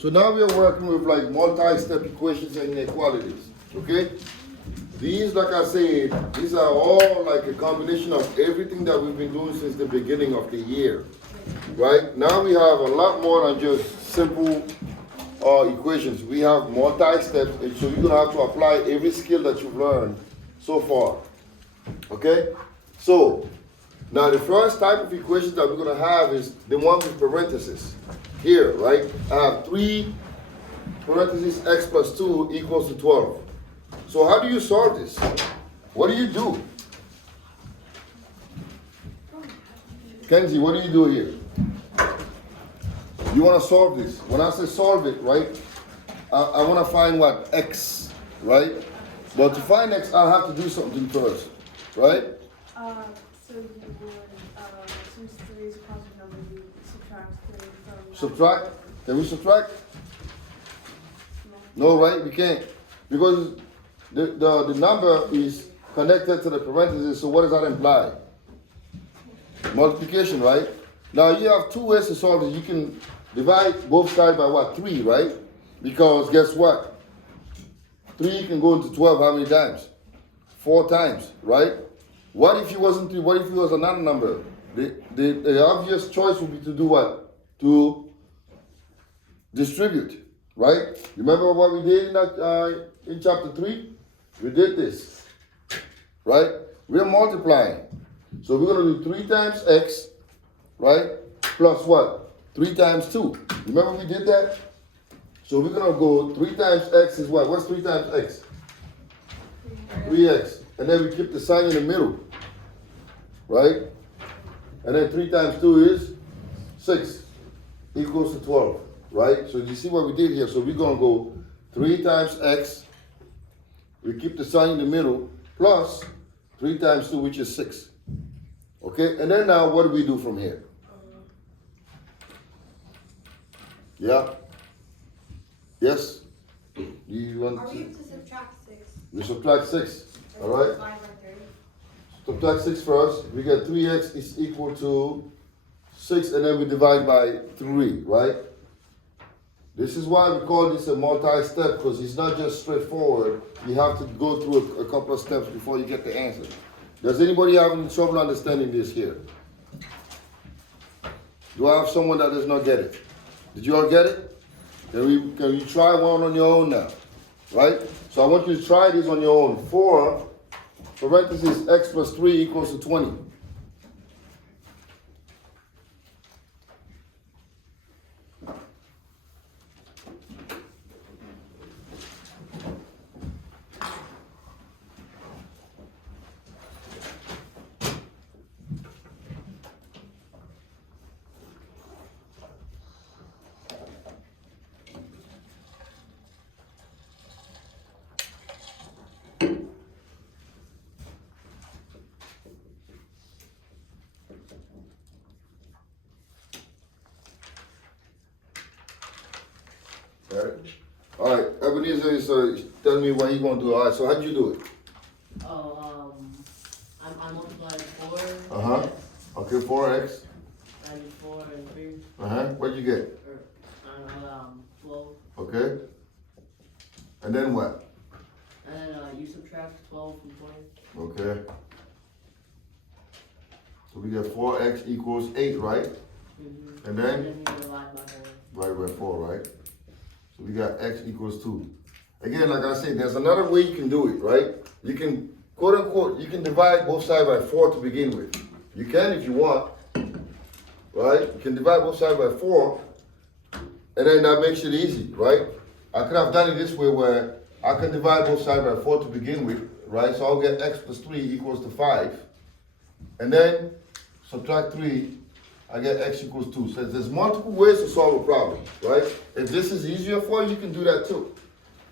So now we are working with like multi-step equations and inequalities, okay? These, like I said, these are all like a combination of everything that we've been doing since the beginning of the year, right? Now we have a lot more than just simple equations. We have multi-steps, and so you're gonna have to apply every skill that you've learned so far, okay? So, now the first type of equation that we're gonna have is the one with parentheses. Here, right? I have 3 parentheses x plus 2 equals to 12. So how do you solve this? What do you do? Kenzie, what do you do here? You want to solve this. When I say solve it, right? I want to find what? X, right? But to find x, I have to do something first, right? So you would, since 3 is a positive number, you subtract 3 from... Subtract? Can we subtract? No, right? We can't. Because the number is connected to the parentheses, so what does that imply? Multiplication, right? Now you have 2 ways to solve it. You can divide both sides by what? 3, right? Because guess what? 3 can go into 12 how many times? 4 times, right? What if it wasn't 3? What if it was another number? The obvious choice would be to do what? To distribute, right? Remember what we did in chapter 3? We did this, right? We're multiplying. So we're going to do 3 times x, right? Plus what? 3 times 2. Remember we did that? So we're going to go 3 times x is what? What's 3 times x? 3x. And then we keep the sign in the middle, right? And then 3 times 2 is 6 equals to 12, right? So you see what we did here? So we're going to go 3 times x. We keep the sign in the middle, plus 3 times 2, which is 6. Okay, and then now what do we do from here? Yeah? Yes? You want Are we to subtract 6? We subtract 6, all right? Subtract 6 first. We get 3x is equal to 6, and then we divide by 3, right? This is why we call this a multi-step, because it's not just straightforward. You have to go through a couple of steps before you get the answer. Does anybody have any trouble understanding this here? Do I have someone that does not get it? Did you all get it? Can you try one on your own now? Right? So I want you to try this on your own. 4 parentheses x plus 3 equals to 20. All right, Ebenezer is telling me what he's going to do. All right, so how'd you do it? Oh, I multiplied 4. Uh-huh. Okay, 4x. I did 4 and 3. Uh-huh. What'd you get? 12. Okay. And then what? And then you subtract 12 from 20. Okay. So we get 4x equals 8, right? Mm-hmm. And then? And then you divide by 4. Right by 4, right? So we got x equals 2. Again, like I said, there's another way you can do it, right? You can, quote unquote, you can divide both sides by 4 to begin with. You can if you want, right? You can divide both sides by 4, and then that makes it easy, right? I could have done it this way where I can divide both sides by 4 to begin with, right? So I'll get x plus 3 equals to 5. And then subtract 3, I get x equals 2. So there's multiple ways to solve a problem, right? If this is easier for you, you can do that too.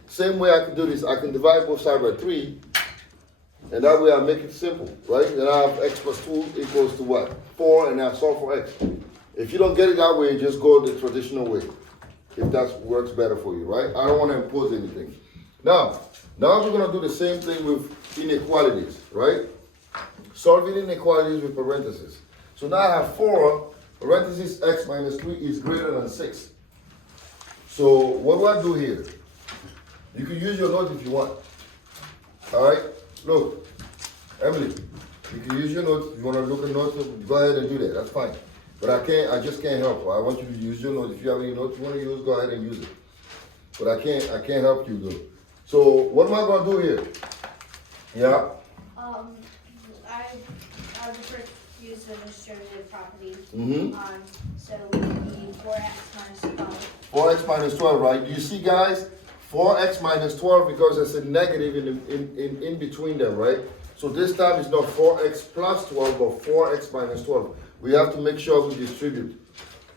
Same way I can do this, I can divide both sides by 3, and that way I make it simple, right? Then I have x plus 2 equals to what? 4, and I solve for x. If you don't get it that way, just go the traditional way, if that works better for you, right? I don't want to impose anything. Now we're going to do the same thing with inequalities, right? Solving inequalities with parentheses. So now I have 4, parentheses x minus 3 is greater than 6. So what do I do here? You can use your notes if you want. All right, look, Emily, you can use your notes. If you want to look at notes, go ahead and do that. That's fine. But I just can't help. I want you to use your notes. If you have any notes you want to use, go ahead and use it. But I can't help you though. So what am I going to do here? Yeah. I would prefer to use the distributive property. Mm-hmm. So it would be 4x minus 12. 4x minus 12, right? You see, guys, 4x minus 12 because there's a negative in between them, right? So this time it's not 4x plus 12, but 4x minus 12. We have to make sure we distribute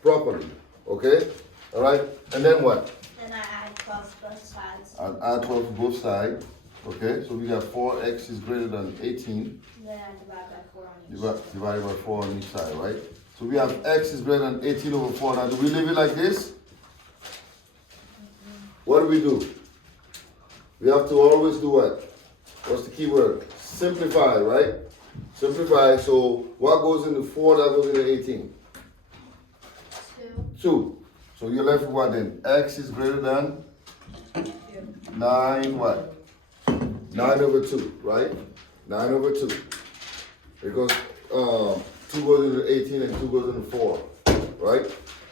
properly, okay? All right, and then what? Then I add 12 to both sides. I'll add 12 to both sides, okay? So we got 4x is greater than 18. Then I divide by 4 on each side. Divided by 4 on each side, right? So we have x is greater than 18 over 4. Now, do we leave it like this? What do? We have to always do what? What's the key word? Simplify, right? Simplify. So what goes into 4, that goes into 18? 2. So you're left with what then? X is greater than 9 what? 9 over 2, right? 9 over 2. Because 2 goes into 18 and 2 goes into 4, right?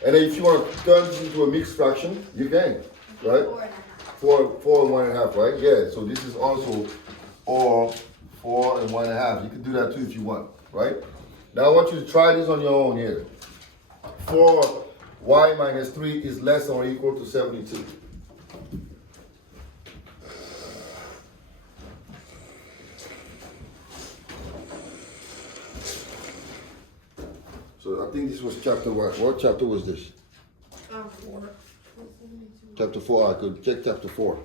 And then if you want to turn this into a mixed fraction, you can, right? 4 and 1.5, right? Yeah, so this is also or 4 and 1.5. You can do that too if you want, right? Now I want you to try this on your own here. 4y minus 3 is less than or equal to 72. So I think this was chapter what? What chapter was this? 4. Chapter 4. I could check chapter 4.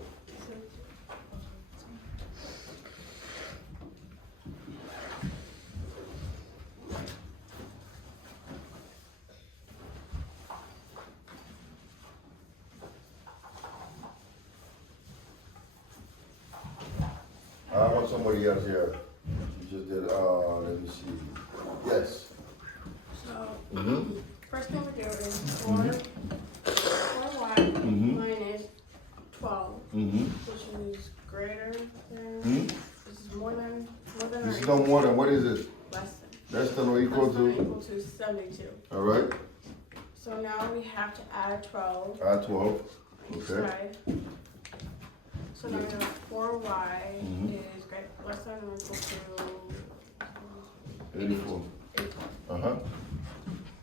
I want somebody else here. You just did, let me see. Yes. So, first thing we do is 4y minus 12, which is greater than, this is more than This is or no more than, what is this? less Less than or equal than to? equal to 72. All right. So now we have to add 12 Add 12. on each Okay. side. So now we have 4y is less than or equal to 84. 84.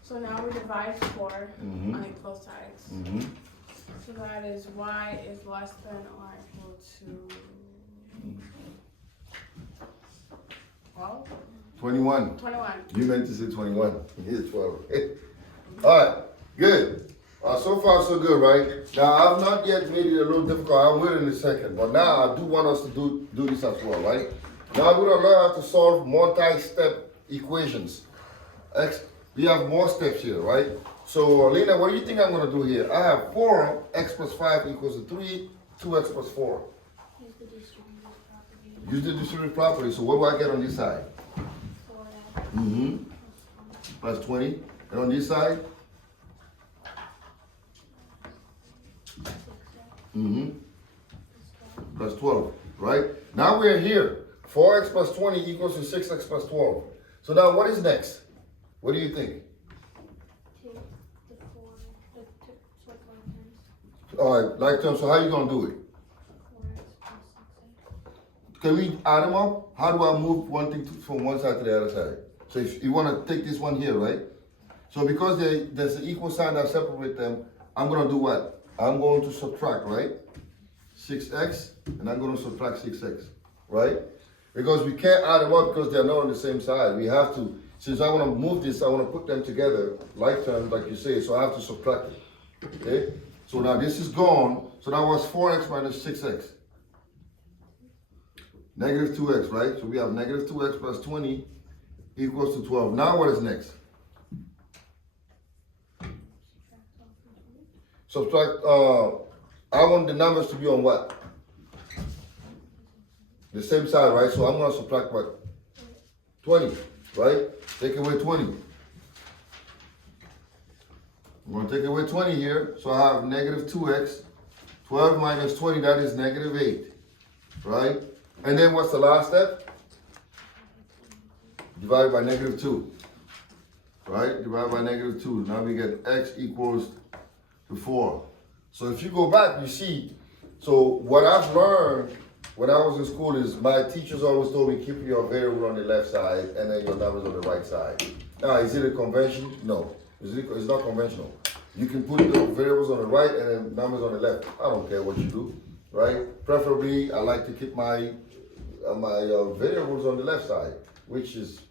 So now we divide 4 on both sides. So that is y is less than or equal to 12? 21. 21. You meant to say 21. Here's 12. All right. Good. So far, so good, right? Now, I've not yet made it a little difficult. I will in a second. But now, I do want us to do this as well, right? Now, we're going to learn how to solve multi-step equations. We have more steps here, right? So, Lena, what do you think I'm going to do here? I have 4x plus 5 equals to 3, 2x plus 4. Use the distributive property. Use the distributive property. So, what do I get on this side? 4x Plus 20. And on this side? 6x Plus 12, right? Now we're here. 4x plus 20 equals to 6x plus 12. So now what is next? What do you think? Take the 4, the 4 times All right, like term, so how you gonna do it? 4x plus 6x. Can we add them up? How do I move one thing from one side to the other side? So if you wanna take this one here, right? So because there's an equal sign that separates them, I'm gonna do what? I'm going to subtract, right? 6x, and I'm going to subtract 6x, right? Because we can't add them up because they're not on the same side. We have to, since I want to move this, I want to put them together, like terms, like you say, so I have to subtract it, okay? So now this is gone, so that was 4x minus 6x. Negative 2x, right? So we have negative 2x plus 20 equals to 12. Now what is next? Subtract, I want the numbers to be on what? The same side, right? So I'm going to subtract what? 20, right? Take away 20. I'm gonna take away 20 here, so I have negative 2x. 12 minus 20, that is negative 8, right? And then what's the last step? Divide by negative 2, right? Divide by negative 2. Now we get x equals to 4. So if you go back, you see, so what I've learned when I was in school is my teachers always told me keep your variable on the left side and then your numbers on the right side. Now, is it a convention? No, it's not conventional. You can put the variables on the right and then numbers on the left. I don't care what you do, right? Preferably, I like to keep my variables on the left side, which is,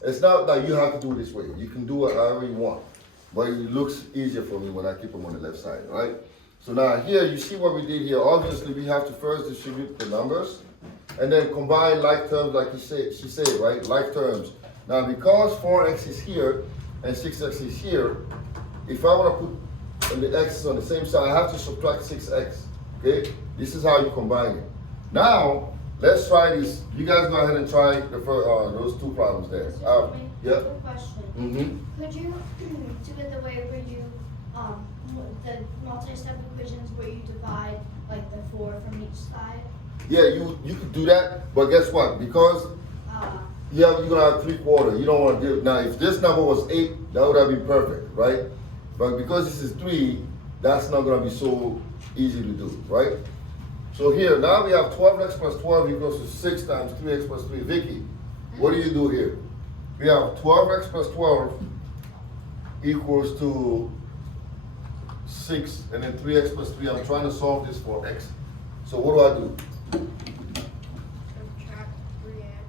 it's not that you have to do it this way. You can do it however you want, but it looks easier for me when I keep them on the left side, right? So now here, you see what we did here. Obviously, we have to first distribute the numbers and then combine like terms like she said, right? Like terms. Now, because 4x is here and 6x is here, if I want to put the x's on the same side, I have to subtract 6x, okay? This is how you combine it. Now, let's try this. You guys go ahead and try those two problems there. Yeah. Quick question. Mm-hmm. Could you do it the way where you, the multi-step equations where you divide like the 4 from each side? Yeah, you could do that, but guess what? Because you're gonna have 3/4. You don't want to do it. Now, if this number was 8, that would have been perfect, right? But because this is 3, that's not gonna be so easy to do, right? So here, now we have 12x plus 12 equals to 6 times 3x plus 3. Vicky, what do you do here? We have 12x plus 12 equals to 6, and then 3x plus 3. I'm trying to solve this for x. So what do I do? Subtract 3x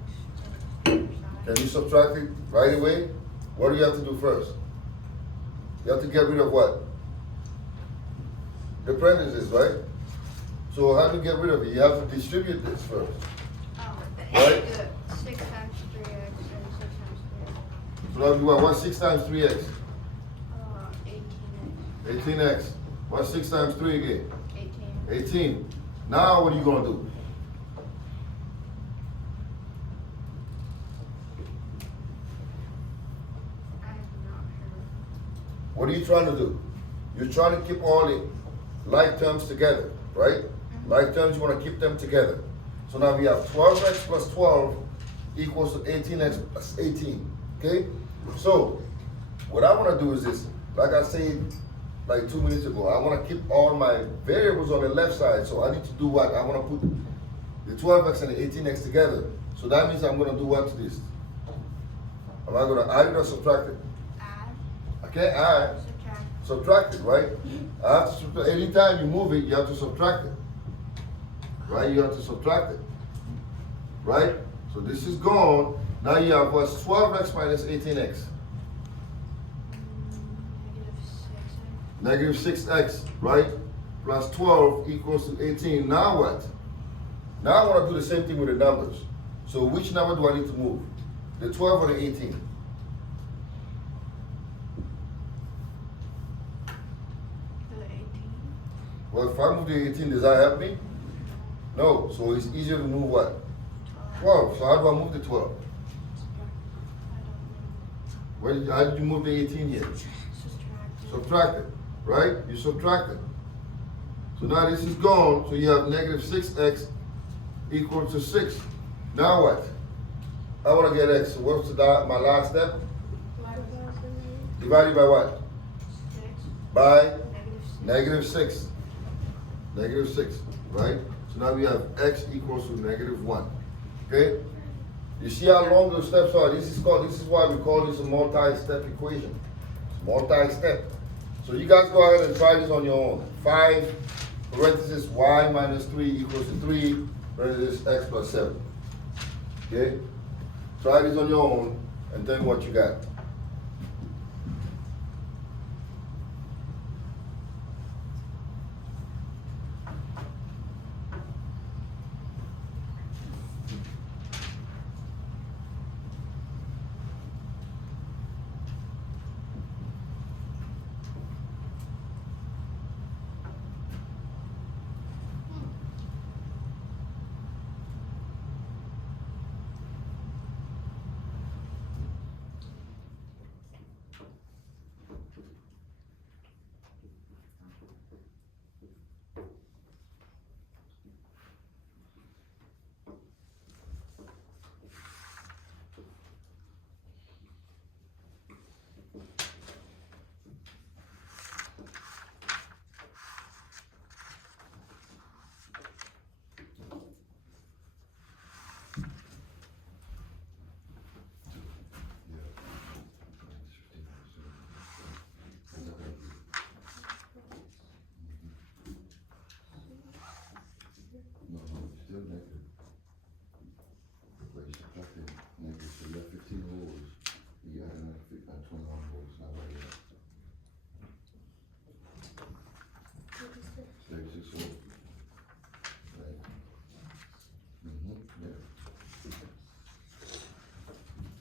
from the side. Can you subtract it right away? What do you have to do first? You have to get rid of what? The parentheses, right? So how do you get rid of it? You have to distribute this first. Oh, Right? 6 times 3x and 6 times 3. So now you want 6 times 3x? 18x. 18x. What's 6 times 3 again? 18. 18. Now what are you going to do? I'm not sure. What are you trying to do? You're trying to keep all the like terms together, right? Like terms, you want to keep them together. So now we have 12x plus 12 equals to 18x plus 18, okay? So what I want to do is this, like I said like 2 minutes ago, I want to keep all my variables on the left side. So I need to do what? I want to put the 12x and the 18x together. So that means I'm going to do what to this? Am I going to add it or subtract it? Add. I can't add. Subtract. Subtract it, right? I have to subtract. Anytime you move it, you have to subtract it. Right? You have to subtract it. Right? So this is gone. Now you have what's 12x minus 18x? Negative 6x. Negative 6x, right? Plus 12 equals to 18. Now what? Now I want to do the same thing with the numbers. So which number do I need to move? The 12 or the 18? The 18. Well, if I move the 18, does that help me? No. So it's easier to move what? 12. So how do I move the 12? How did you move the 18 here? Subtract it, right? You subtract it. So now this is gone, so you have negative 6x equal to 6. Now what? I want to get x. So what's my last step? Divided by what? 6. By Negative 6. negative 6, right? So now we have x equals to negative 1, okay? You see how long those steps are? This is why we call this a multi-step equation. It's multi-step. So you guys go ahead and try this on your own. 5 parenthesis y minus 3 equals to 3 parenthesis x plus 7. Okay? Try this on your own and tell me what you got.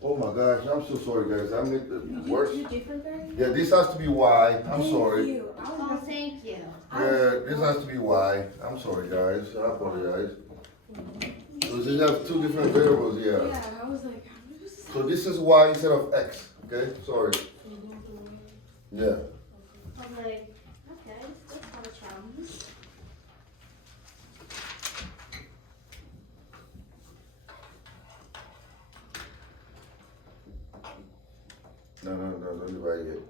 Oh my gosh, I'm so sorry guys, I made the worst. You different thing? Yeah, this has to be Y, I'm sorry. You. I was Oh, thank you. Yeah, this has to be Y. I'm sorry guys, I apologize. So this have two different variables here. Yeah, I was like, what is So this is Y instead of X, okay? Sorry. Yeah. I'm like, okay, that's not a challenge. No, don't divide it.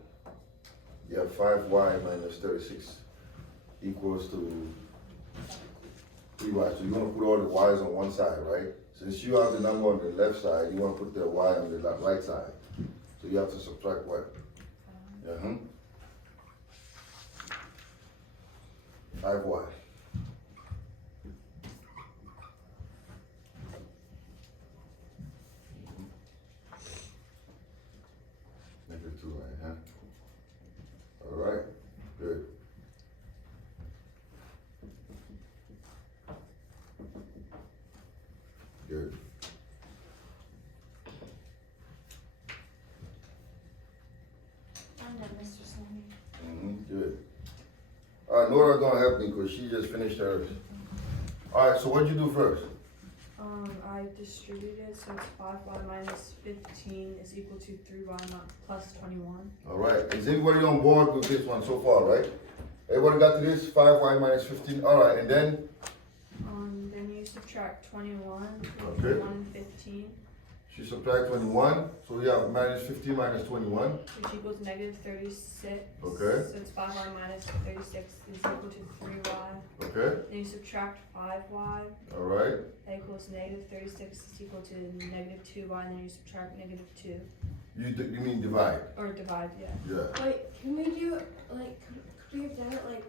You have 5Y minus 36 equals to 3Y. So you want to put all the Y's on one side, right? Since you have the number on the left side, you want to put the Y on the right side. So you have to subtract what? 5Y. Negative 2, right, huh? All right, good. Good. I'm done, Mr. Sammy. Good. All right, Nora's gonna help me because she just finished hers. All right, so what'd you do first? I distributed, so it's 5y minus 15 is equal to 3y plus 21. All right, is everybody on board with this one so far, right? Everybody got to this, 5y minus 15, all right, and then? Then you subtract 21 from Okay. 1 and 15, She subtract 21, so we have minus 15 minus 21. which equals negative 36. Okay. So it's 5y minus 36 is equal to 3y. Okay, Then you subtract 5y, all right. that equals negative 36 is equal to negative 2y, and then you subtract negative 2. You mean divide? Or divide, yeah. Yeah. Wait, can we do, like, could we have done it, like,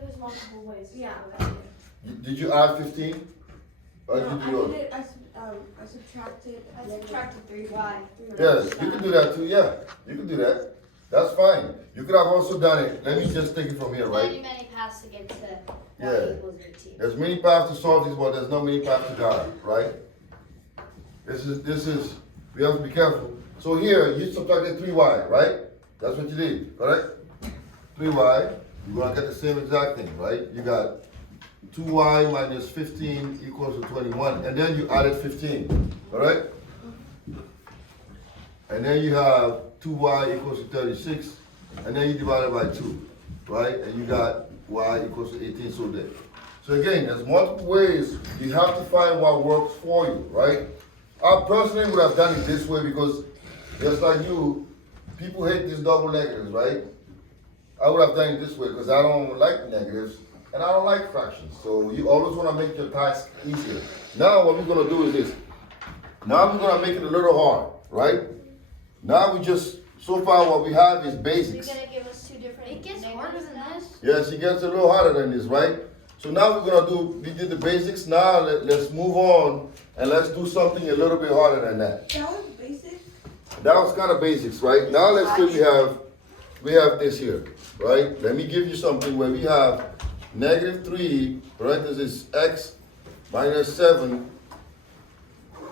There's multiple ways. to yeah. do it. Did you add 15? Or did No, you I do yours? did it, I subtracted. I subtracted 3y. Yes, you can do that too, yeah. You can do that. That's fine. You could have also done it. Let me just take it from here, right? Many paths to get to Yeah. y equals 18. There's many paths to solve this, but there's not many paths to God, right? This is, we have to be careful. So here, you subtracted 3y, right? That's what you did, correct? 3y, you're gonna get the same exact thing, right? You got 2y minus 15 equals to 21, and then you added 15, all right? And then you have 2y equals to 36, and then you divide it by 2, right? And you got y equals to 18, so there. So again, there's multiple ways. You have to find what works for you, right? I personally would have done it this way because just like you, people hate these double negatives, right? I would have done it this way because I don't like negatives and I don't like fractions. So you always want to make your task easier. Now what we're going to do is this. Now we're going to make it a little hard, right? Now we just, so far what we have is basics. You're gonna give us two different. It gets harder than this. Yes, it gets a little harder than this, right? So now we're going to do, we did the basics. Now let's move on and let's do something a little bit harder than that. That was basic. That was kind of basics, right? Now let's say we have this here, right? Let me give you something where we have negative 3 parenthesis x minus 7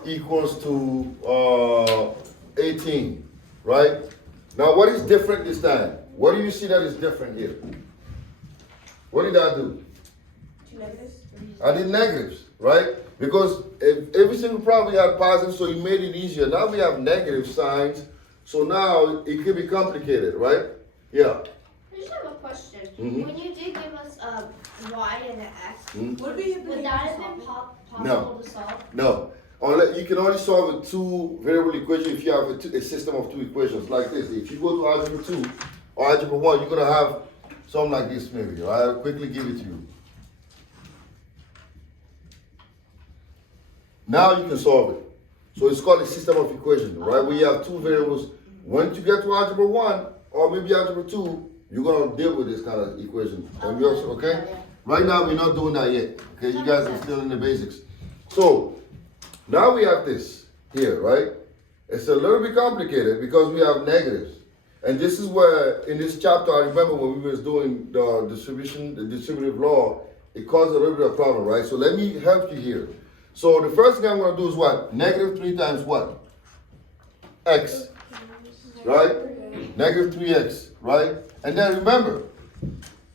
equals to 18, right? Now what is different this time? What do you see that is different here? What did I do? Two negatives. I did negatives, right? Because if every single problem had positive, so you made it easier. Now we have negative signs, so now it could be complicated, right? Yeah. I just have a question. Mhm. When you did give us a y and an x, Would we have been would able that to have solve been it? possible No. to solve? No. You can only solve a two variable equation if you have a system of two equations like this. If you go to algebra 2 or algebra 1, you're going to have something like this maybe. I'll quickly give it to you. Now you can solve it. So it's called a system of equations, right? Where you have two variables. Once you get to algebra 1 or maybe algebra 2, you're going to deal with this kind of equation. And we also, okay? Yeah. Right now we're not doing that yet. Okay, you guys are still in the basics. So now we have this here, right? It's a little bit complicated because we have negatives. And this is where, in this chapter, I remember when we was doing the distributive law, it caused a little bit of problem, right? So let me help you here. So the first thing I'm going to do is what? Negative 3 times what? x, right? Negative 3x, right? And then remember,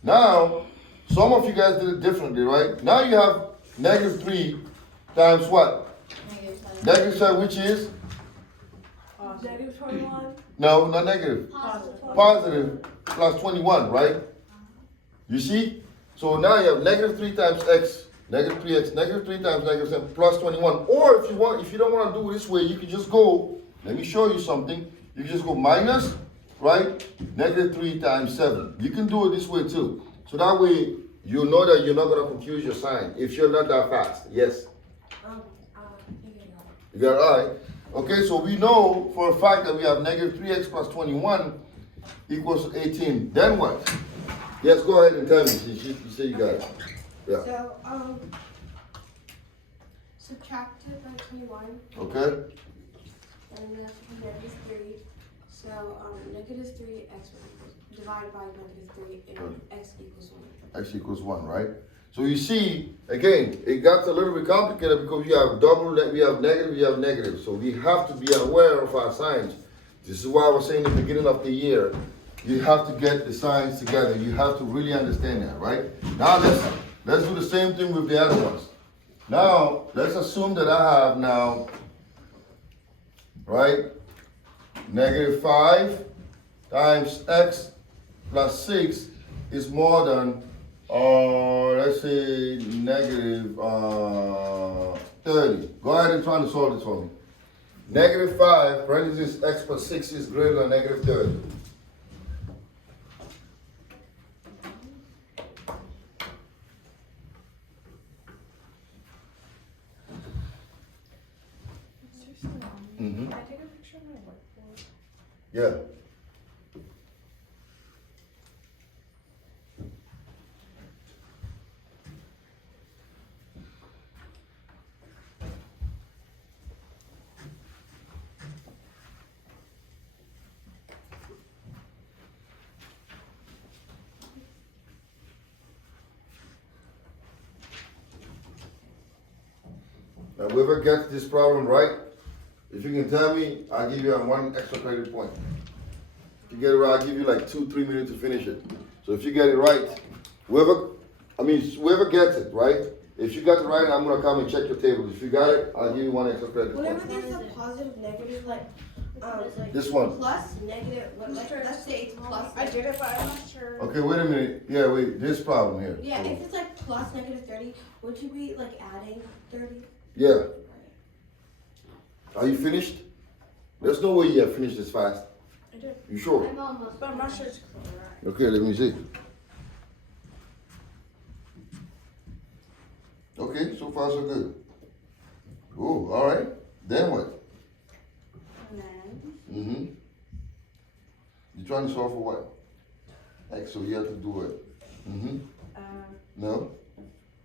now, some of you guys did it differently, right? Now you have negative 3 times what? Negative 7, which is? Negative 21. No, not negative. Positive plus 21, right? You see? So now you have negative 3 times x, negative 3x, negative 3 times negative 7 plus 21. Or if you want, if you don't want to do it this way, you can just go, let me show you something. You can just go minus, right? Negative 3 times 7. You can do it this way too. So that way you know that you're not going to confuse your sign if you're not that fast. Yes? You got it all right? Okay, so we know for a fact that we have negative 3x plus 21 equals 18. Then what? Yes, go ahead and tell me. You say you got it. Yeah. So, subtract it by 21, Okay? and that's negative 3. So, negative 3, x divided by negative 3, and x equals 1. X equals 1, right? So you see, again, it got a little bit complicated because you have double, we have negative. So we have to be aware of our signs. This is why I was saying in the beginning of the year, you have to get the signs together. You have to really understand that, right? Now let's do the same thing with the other ones. Now, let's assume that I have now, right, negative 5 times x plus 6 is more than, let's say, negative 30. Go ahead and try to solve this for me. Negative 5, parentheses, x plus 6 is greater than negative 30. Can I take a picture of my whiteboard? Yeah. Now, whoever gets this problem right, if you can tell me, I'll give you 1 extra credit point. If you get it right, I'll give you like 2-3 minutes to finish it. So if you get it right, whoever gets it, right? If you got it right, I'm gonna come and check your table. If you got it, I'll give you 1 extra credit point. Whenever there's a positive, negative, like, This one. plus, negative, like, let's say it's plus. I did it, but I'm not sure. Okay, wait a minute. Yeah, wait, this problem here. Yeah, if it's like plus negative 30, would you be like adding 30? Yeah. Are you finished? There's no way you have finished this fast. I did. You sure? I'm almost. But I'm not sure it's correct. Okay, let me see. Okay, so far so good. Oh, all right. Then what? And then, Mm-hmm. You're trying to solve for what? X, so you have to do what? Mm-hmm. No?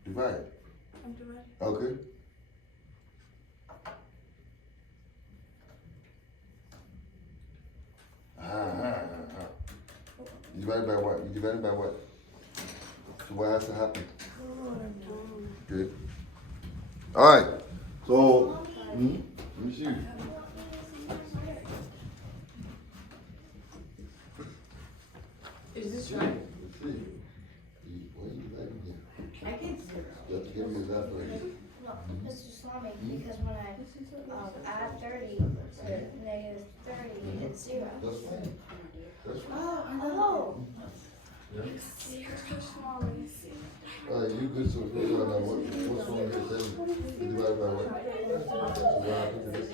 Divide. I'm doing it. Okay. You divided by what? You divided by what? So what has to happen? Good. All right. So, let me see. Is this right? Let's see. What are you dividing here? I get 0. You have to give me exactly. No, Mr. Swami, because when I add 30 to negative 30, it's 0. That's fine. That's fine. Oh, You good, so go now. What's wrong with the table? You divided by what? So what happened to this?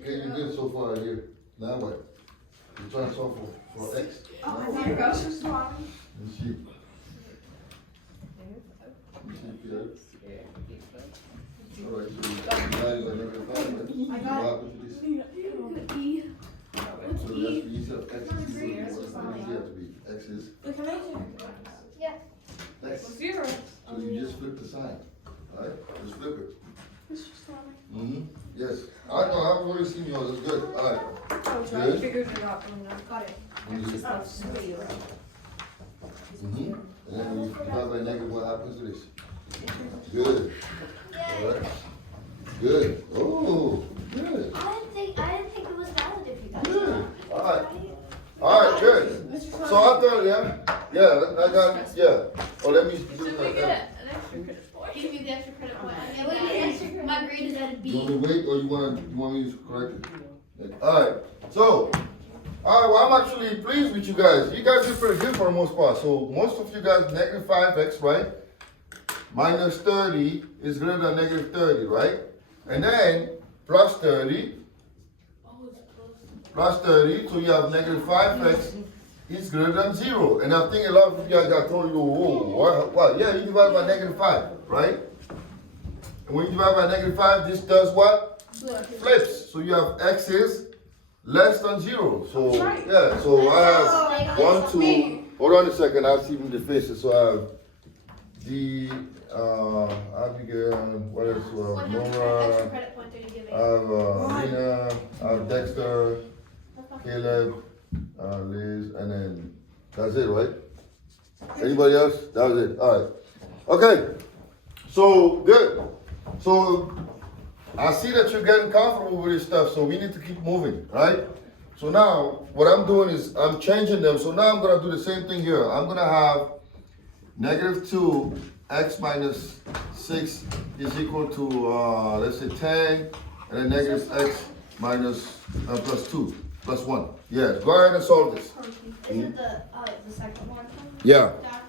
Okay, you're good so far here. Now what? You're trying to solve for X. There you go. Let me see. Peter. All right, so you divided by negative 5, right? What happened to this? So that's the easy of X is equal to what does it have to be? X is But can I do yeah. X. 0. So you just flip the sign. Alright? Just flip it. Mr. Swami. Mm-hmm. Yes. I know, I've already seen yours. It's good. Alright. I Good. figured it out from there. Got it. Mm-hmm. Oh, sweet. Mm-hmm. And then when you divide by negative, what happens to this? Good. Alright. Good. Oh, good. I didn't think it was valid if you guys did Good. that. Alright. Alright, good. Mr. So I'm done, yeah? I got, yeah. Oh, let me do Should we that. get an extra credit point? Give me the extra credit point. Okay. I mean, my grade is at a You want B. me to wait or you want me to correct it? Alright, so, alright, well, I'm actually pleased with you guys. You guys did pretty good for the most part. So, most of you guys, negative 5x, right? Minus 30 is greater than negative 30, right? And then, plus 30, plus 30, so you have negative 5x is greater than 0. And I think a lot of you guys got told you, whoa, what? Yeah, you divide by negative 5, right? And when you divide by negative 5, this does what? Flips. So you have x is less than 0. So, yeah, so I have 1, 2, hold on a second, I'll see even the faces. So I have the, Abigail, what else? What extra Nora, credit point are you giving? I have Nina, I have Dexter, Caleb, Liz, and then that's it, right? Anybody else? That was it. All right. Okay. So good. So I see that you're getting comfortable with this stuff. So we need to keep moving, right? So now what I'm doing is I'm changing them. So now I'm gonna do the same thing here. I'm gonna have negative 2 x minus 6 is equal to let's say 10, and then negative x minus plus 2 plus 1. Yeah, go ahead and solve this. Is it the second one? Yeah. Doc?